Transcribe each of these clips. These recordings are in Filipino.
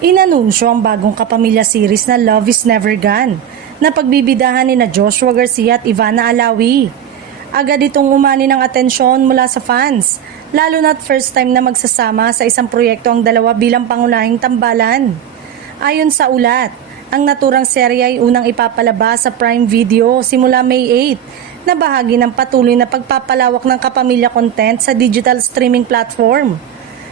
Inanunsyo ang bagong kapamilya series na Love is Never Gone na pagbibidahan ni Joshua Garcia at Ivana Alawi. Agad itong umani ng atensyon mula sa fans, lalo na't first time na magsasama sa isang proyekto ang dalawa bilang pangunahing tambalan. Ayon sa ulat, ang naturang serye ay unang ipapalabas sa Prime Video simula May 8 na bahagi ng patuloy na pagpapalawak ng kapamilya content sa digital streaming platform.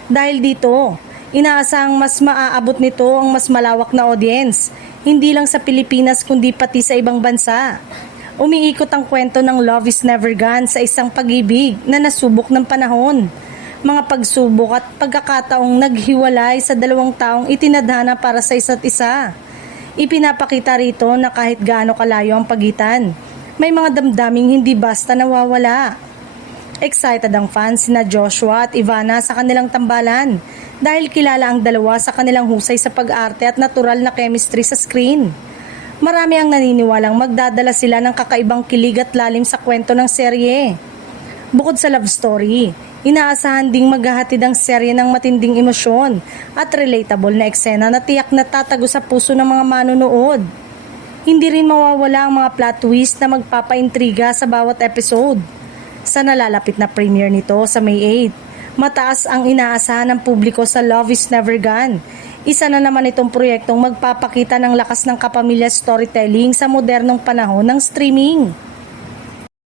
Dahil dito, inaasahang mas maaabot nito ang mas malawak na audience, hindi lang sa Pilipinas kundi pati sa ibang bansa. Umiikot ang kwento ng Love is Never Gone sa isang pag-ibig na nasubok ng panahon. Mga pagsubok at pagkakataong naghiwalay sa dalawang taong itinadhana para sa isa't isa. Ipinapakita rito na kahit gaano kalayo ang pagitan, may mga damdaming hindi basta nawawala. Excited ang fans sina Joshua at Ivana sa kanilang tambalan dahil kilala ang dalawa sa kanilang husay sa pag-arte at natural na chemistry sa screen. Marami ang naniniwalang magdadala sila ng kakaibang kilig at lalim sa kwento ng serye. Bukod sa love story, inaasahan ding maghahatid ang serye ng matinding emosyon at relatable na eksena na tiyak na tatago sa puso ng mga manonood. Hindi rin mawawala ang mga plot twist na magpapaintriga sa bawat episode. Sa nalalapit na premiere nito sa May 8, mataas ang inaasahan ng publiko sa Love is Never Gone. Isa na naman itong proyektong magpapakita ng lakas ng kapamilya storytelling sa modernong panahon ng streaming.